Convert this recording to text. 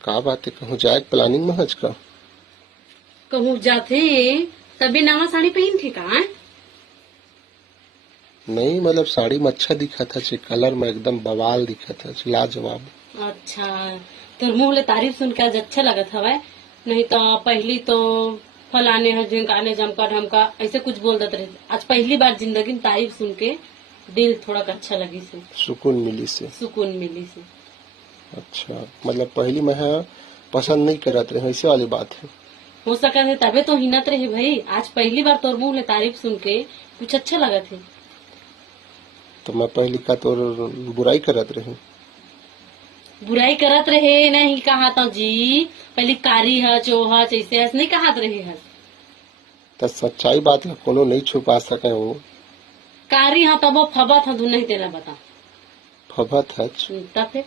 का बात है, कहूँ जाए प्लानिंग में हज का? कहूँ जाथे तभी नवा साड़ी पहन थे का? नहीं मतलब साड़ी में अच्छा दिखा था, कलर में एकदम बवाल दिखा था, लाजवाब। अच्छा, तोर मुंह ले तारीफ सुन के आज अच्छा लगत हवे। नहीं तो पहली तो फलाने है झिंकाने जमका ढमका ऐसे कुछ बोल देते रहे। आज पहली बार जिंदगी में तारीफ सुन के दिल थोड़ा अच्छा लगी से, सुकून मिली से। सुकून मिली से। अच्छा मतलब पहली में है पसंद नहीं करत रहे, ऐसे वाली बात है। हो सका है तबे तो हिनत रहे भाई। आज पहली बार तोर मुंह ले तारीफ सुन के कुछ अच्छा लगा थे। तो मैं पहली का तो बुराई करत रही। बुराई करत रहे नहीं कहा तो जी। पहली कारी है चोहच ऐसे हस नहीं कहत रहे हस। तो सच्चाई बात है, कोनो नहीं छुपा सके वो। कारी हाँ तब वो फबा था नहीं तेला बता। फबत हज तब फिर